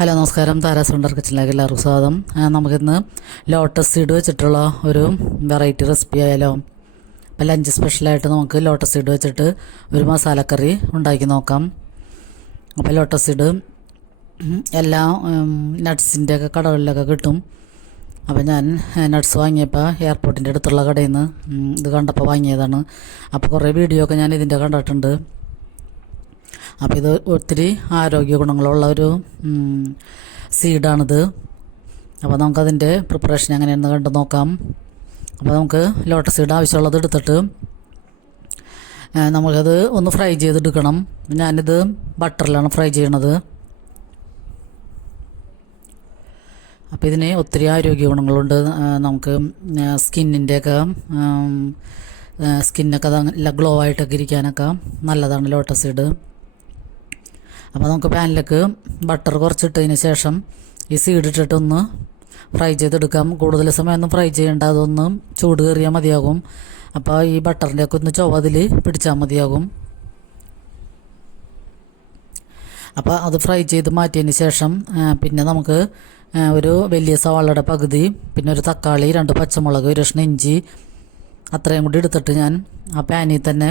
Hello നമസ്കാരം, Tara's wonder കിച്ചണിലേക്ക് എല്ലാവർക്കും സ്വാഗതം. നമുക്കിന്ന് ലോട്ടസ് സീഡ് വെച്ചിട്ടുള്ള ഒരു വെറൈറ്റി റെസിപ്പി ആയാലോ. അപ്പോൾ ലഞ്ച് സ്പെഷ്യലായിട്ട് നമുക്ക് ലോട്ടസ് സീഡ് വെച്ചിട്ട് ഒരു മസാലക്കറി ഉണ്ടാക്കി നോക്കാം. അപ്പോൾ ലോട്ടസ് സീഡ് എല്ലാ നട്ട്സിൻ്റെയൊക്കെ കടകളിലൊക്കെ കിട്ടും. അപ്പോൾ ഞാൻ നട്ട്സ് വാങ്ങിയപ്പോൾ എയർപോർട്ടിൻ്റെ അടുത്തുള്ള കടയിൽ നിന്ന് ഇത് കണ്ടപ്പോൾ വാങ്ങിയതാണ്. അപ്പോൾ കുറേ വീഡിയോ ഒക്കെ ഞാൻ ഇതിൻ്റെ കണ്ടിട്ടുണ്ട്. അപ്പോൾ ഇത് ഒത്തിരി ആരോഗ്യ ഗുണങ്ങളുള്ള ഒരു സീഡാണിത്. അപ്പോൾ നമുക്കതിൻ്റെ പ്രിപ്പറേഷൻ എങ്ങനെയാണെന്ന് കണ്ടു നോക്കാം. അപ്പോൾ നമുക്ക് ലോട്ടസ് സീഡ് ആവശ്യമുള്ളത് എടുത്തിട്ട് നമുക്കത് ഒന്ന് ഫ്രൈ ചെയ്തെടുക്കണം. ഞാനിത് ബട്ടറിലാണ് ഫ്രൈ ചെയ്യണത്. അപ്പോൾ ഇതിന് ഒത്തിരി ആരോഗ്യ ഗുണങ്ങളുണ്ട്. നമുക്ക് സ്കിന്നിൻ്റെയൊക്കെ നല്ല ഗ്ലോ ആയിട്ടൊക്കെ ഇരിക്കാനൊക്കെ നല്ലതാണ് ലോട്ടസ് സീഡ്. അപ്പോൾ നമുക്ക് പാനിലേക്ക് ബട്ടർ കുറച്ചിട്ടതിന് ശേഷം ഈ സീഡ് ഇട്ടിട്ടൊന്ന് ഫ്രൈ ചെയ്തെടുക്കാം. കൂടുതൽ സമയമൊന്നും ഫ്രൈ ചെയ്യേണ്ട, അതൊന്ന് ചൂട് കയറിയാൽ മതിയാകും. അപ്പോൾ ഈ ബട്ടറിൻ്റെയൊക്കെ ഒന്ന് ചുവ അതിൽ പിടിച്ചാൽ മതിയാകും. അപ്പോൾ അത് ഫ്രൈ ചെയ്ത് മാറ്റിയതിന് ശേഷം പിന്നെ നമുക്ക് ഒരു വലിയ സവാളയുടെ പകുതി, പിന്നെ ഒരു തക്കാളി, 2 പച്ചമുളക്, ഒരു കഷ്ണം ഇഞ്ചി, അത്രയും കൂടി എടുത്തിട്ട് ഞാൻ ആ പാനിൽ തന്നെ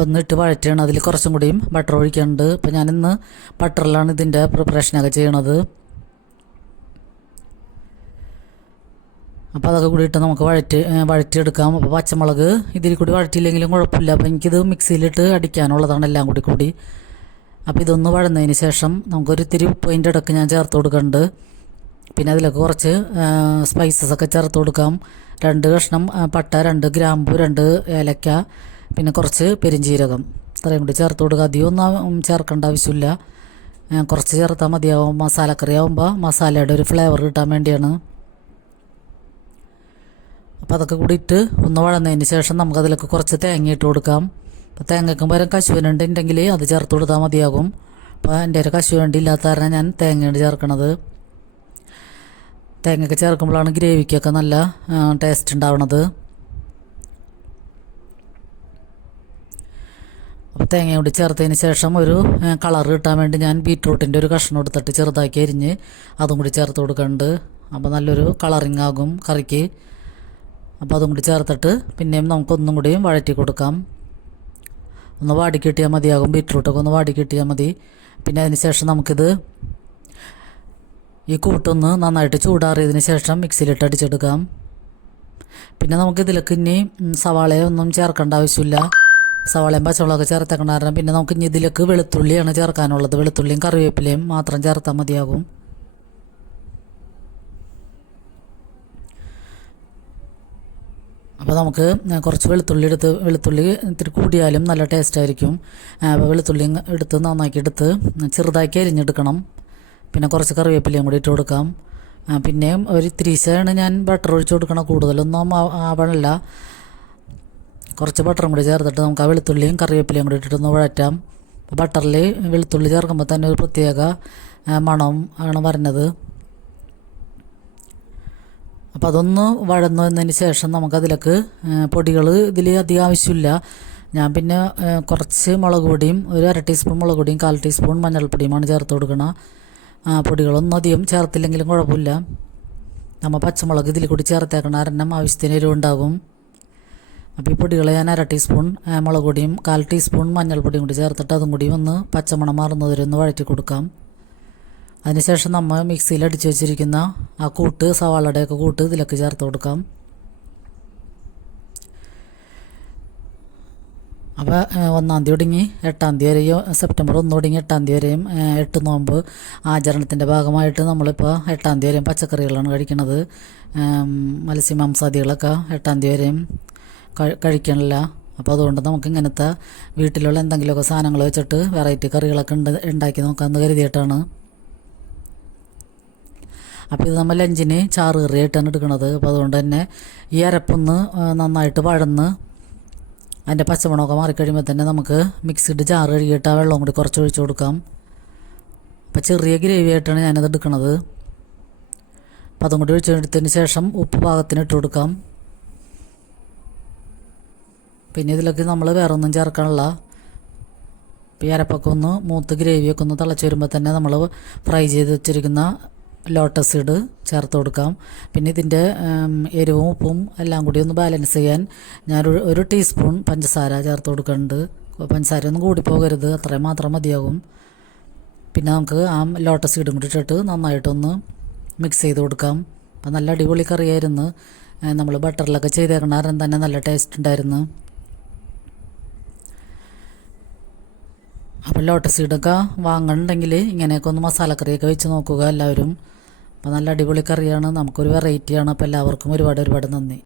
ഒന്നിട്ട് വഴറ്റുകയാണ്. അതിൽ കുറച്ചും കൂടിയും ബട്ടർ ഒഴിക്കാനുണ്ട്. അപ്പോൾ ഞാനിന്ന് ബട്ടറിലാണ് ഇതിൻ്റെ പ്രിപ്പറേഷനൊക്കെ ചെയ്യണത്. അപ്പോൾ അതൊക്കെ കൂടി ഇട്ട് നമുക്ക് വഴറ്റിയെടുക്കാം. അപ്പോൾ പച്ചമുളക് ഇതിൽ കൂടി വഴറ്റിയില്ലെങ്കിലും കുഴപ്പമില്ല. അപ്പോൾ എനിക്കിത് മിക്സിയിലിട്ട് അടിക്കാനുള്ളതാണ് എല്ലാം കൂടി. അപ്പോൾ ഇതൊന്ന് വഴന്നതിന് ശേഷം നമുക്കൊരു ഇത്തിരി ഉപ്പ് അതിൻ്റെ ഇടയ്ക്ക് ഞാൻ ചേർത്ത് കൊടുക്കുന്നുണ്ട്. പിന്നെ അതിലൊക്കെ കുറച്ച് സ്പൈസസ് ഒക്കെ ചേർത്ത് കൊടുക്കാം. 2 കഷ്ണം പട്ട, 2 ഗ്രാമ്പു, 2 ഏലക്ക, പിന്നെ കുറച്ച് പെരിഞ്ജീരകം, ഇത്രയും കൂടി ചേർത്ത് കൊടുക്കുക. അധികമൊന്നും ചേർക്കേണ്ട ആവശ്യമില്ല, കുറച്ച് ചേർത്താൽ മതിയാവും. മസാലക്കറി ആകുമ്പോൾ മസാലയുടെ ഒരു ഫ്ലേവർ കിട്ടാൻ വേണ്ടിയാണ്. അപ്പോൾ അതൊക്കെ കൂടി ഇട്ട് ഒന്ന് വഴന്നതിന് ശേഷം നമുക്കതിലൊക്കെ കുറച്ച് തേങ്ങ ഇട്ട് കൊടുക്കാം. അപ്പോൾ തേങ്ങയ്ക്കും പകരം കശുവണ്ടി ഉണ്ടെങ്കിൽ അത് ചേർത്ത് കൊടുത്താൽ മതിയാകും. അപ്പോൾ എൻ്റെ ഒരു കശുവണ്ടി ഇല്ലാത്ത കാരണം ഞാൻ തേങ്ങയാണ് ചേർക്കണത്. തേങ്ങയൊക്കെ ചേർക്കുമ്പോഴാണ് ഗ്രേവിക്കൊക്കെ നല്ല ടേസ്റ്റ് ഉണ്ടാവണത്. അപ്പോൾ തേങ്ങ കൂടി ചേർത്തതിന് ശേഷം ഒരു കളർ കിട്ടാൻ വേണ്ടി ഞാൻ ബീറ്റ്റൂട്ടിൻ്റെ ഒരു കഷ്ണം എടുത്തിട്ട് ചെറുതാക്കി അരിഞ്ഞ് അതും കൂടി ചേർത്ത് കൊടുക്കുന്നുണ്ട്. അപ്പോൾ നല്ലൊരു കളറിങ് ആകും കറിക്ക്. അപ്പോൾ അതും കൂടി ചേർത്തിട്ട് പിന്നെയും നമുക്കൊന്നും കൂടി വഴറ്റി കൊടുക്കാം. ഒന്ന് വാടി കിട്ടിയാൽ മതിയാകും. ബീറ്റ്റൂട്ടൊക്കെ ഒന്ന് വാടി കിട്ടിയാൽ മതി. പിന്നെ അതിന് ശേഷം നമുക്കിത് ഈ കൂട്ടൊന്ന് നന്നായിട്ട് ചൂടാറിയതിന് ശേഷം മിക്സിയിലിട്ട് അടിച്ചെടുക്കാം. പിന്നെ നമുക്കിതിലേക്ക് ഇനി സവാളയൊന്നും ചേർക്കേണ്ട ആവശ്യമില്ല. സവാളയും പച്ചമുളകൊക്കെ ചേർത്തേക്കണ കാരണം പിന്നെ നമുക്ക് ഇനി ഇതിലേക്ക് വെളുത്തുള്ളിയാണ് ചേർക്കാനുള്ളത്. വെളുത്തുള്ളിയും കറിവേപ്പിലയും മാത്രം ചേർത്താൽ മതിയാകും. അപ്പോൾ നമുക്ക് കുറച്ച് വെളുത്തുള്ളി ഇത്തിരി കൂടിയാലും നല്ല ടേസ്റ്റായിരിക്കും. അപ്പോൾ വെളുത്തുള്ളി നന്നാക്കി ചെറുതാക്കി അരിഞ്ഞെടുക്കണം. പിന്നെ കുറച്ച് കറിവേപ്പിലയും കൂടി ഇട്ട് കൊടുക്കാം. പിന്നെയും ഒരു 3 ഞാൻ ബട്ടർ ഒഴിച്ച് കൊടുക്കണം. കൂടുതലൊന്നും ആവണില്ല. കുറച്ച് ബട്ടറും കൂടി ചേർത്തിട്ട് നമുക്ക് ആ വെളുത്തുള്ളിയും കറിവേപ്പിലയും കൂടി ഇട്ടിട്ടൊന്ന് വഴറ്റാം. ബട്ടറിൽ വെളുത്തുള്ളി ചേർക്കുമ്പോൾ തന്നെ ഒരു പ്രത്യേക മണം ആണ് വരുന്നത്. അപ്പോൾ അതൊന്ന് വഴന്നതിന് ശേഷം നമുക്കതിലേക്ക് പൊടികൾ ഇതിൽ അധികം ആവശ്യമില്ല. ഞാൻ പിന്നെ കുറച്ച് മുളക് പൊടിയും, ഒരു 1/2 ടീസ്പൂൺ മുളക് പൊടിയും, 1/4 ടീസ്പൂൺ മഞ്ഞൾപ്പൊടിയുമാണ് ചേർത്ത് കൊടുക്കണം. പൊടികളൊന്നും അധികം ചേർത്തില്ലെങ്കിലും കുഴപ്പമില്ല. നമ്മൾ പച്ചമുളക് ഇതിൽ കൂടി ചേർത്തേക്കണം. കാരണം ആവശ്യത്തിന് എരിവുണ്ടാകും. അപ്പോൾ ഈ പൊടികൾ ഞാൻ 1/2 ടീസ്പൂൺ മുളക് പൊടിയും 1/4 ടീസ്പൂൺ മഞ്ഞൾപ്പൊടിയും കൂടി ചേർത്തിട്ട് അതും കൂടി ഒന്ന് പച്ചമണം മാറുന്നവരെ ഒന്ന് വഴറ്റി കൊടുക്കാം. അതിനുശേഷം നമ്മൾ മിക്സിയിൽ അടിച്ച് വെച്ചിരിക്കുന്ന ആ കൂട്ട്, സവാളയുടെയൊക്കെ കൂട്ട് ഇതിലേക്ക് ചേർത്ത് കൊടുക്കാം. അപ്പോൾ 1-ാം തീയതി തുടങ്ങി 8-ാം തീയതി വരെയും, സെപ്റ്റംബർ 1 തുടങ്ങി 8-ാം തീയതി വരെയും 8 നോമ്പ് ആചരണത്തിൻ്റെ ഭാഗമായിട്ട് നമ്മളിപ്പോൾ 8-ാം തീയതി വരെയും പച്ചക്കറികളാണ് കഴിക്കുന്നത്. മത്സ്യമാംസാദികളൊക്കെ 8-ാം തീയതി വരെയും കഴിക്കണില്ല. അപ്പോൾ അതുകൊണ്ട് നമുക്ക് ഇങ്ങനത്തെ വീട്ടിലുള്ള എന്തെങ്കിലുമൊക്കെ സാധനങ്ങൾ വെച്ചിട്ട് വെറൈറ്റി കറികളൊക്കെ ഉണ്ടാക്കി നോക്കാമെന്ന് കരുതിയിട്ടാണ്. അപ്പോൾ ഇത് നമ്മൾ ലഞ്ചിന് ചാറ് കറിയായിട്ടാണ് എടുക്കുന്നത്. അപ്പോൾ അതുകൊണ്ട് തന്നെ ഈ അരപ്പൊന്ന് നന്നായിട്ട് വഴന്ന് അതിൻ്റെ പച്ചമണമൊക്കെ മാറിക്കഴിയുമ്പോൾ തന്നെ നമുക്ക് മിക്സിഡ് ചാറ് കഴുകിയിട്ട് ആ വെള്ളം കൂടി കുറച്ച് ഒഴിച്ച് കൊടുക്കാം. അപ്പോൾ ചെറിയ ഗ്രേവി ആയിട്ടാണ് ഞാനത് എടുക്കുന്നത്. അപ്പോൾ അതും കൂടി ഒഴിച്ചെടുത്തതിന് ശേഷം ഉപ്പ് പാകത്തിന് ഇട്ട് കൊടുക്കാം. പിന്നെ ഇതിലേക്ക് നമ്മൾ വേറെ ഒന്നും ചേർക്കാനുള്ള അപ്പോൾ ഈ അരപ്പൊക്കെ ഒന്ന് മൂത്ത് ഗ്രേവിയൊക്കെ ഒന്ന് തിളച്ച് വരുമ്പോൾ തന്നെ നമ്മൾ ഫ്രൈ ചെയ്ത് വെച്ചിരിക്കുന്ന ലോട്ടസ് സീഡ് ചേർത്ത് കൊടുക്കാം. പിന്നെ ഇതിൻ്റെ എരിവും ഉപ്പും എല്ലാം കൂടി ഒന്ന് ബാലൻസ് ചെയ്യാൻ ഒരു ടീസ്പൂൺ പഞ്ചസാര ചേർത്ത് കൊടുക്കുന്നുണ്ട്. പഞ്ചസാര ഒന്നും കൂടിപ്പോകരുത്, അത്രയും മാത്രം മതിയാകും. പിന്നെ നമുക്ക് ആ ലോട്ടസ് സീഡും കൂടി ഇട്ടിട്ട് നന്നായിട്ടൊന്ന് മിക്സ് ചെയ്ത് കൊടുക്കാം. അപ്പം നല്ല അടിപൊളി കറിയായിരുന്നു. നമ്മൾ ബട്ടറിലൊക്കെ ചെയ്തേക്കണ കാരണം തന്നെ നല്ല ടേസ്റ്റ് ഉണ്ടായിരുന്നു. അപ്പോൾ ലോട്ടസ് സീഡൊക്കെ വാങ്ങണമെങ്കിൽ ഇങ്ങനെയൊക്കെ ഒന്ന് മസാലക്കറിയൊക്കെ വെച്ച് നോക്കുക എല്ലാവരും. അപ്പോൾ നല്ല അടിപൊളി കറിയാണ്, നമുക്കൊരു വെറൈറ്റിയാണ്. അപ്പോൾ എല്ലാവർക്കും ഒരുപാട് നന്ദി.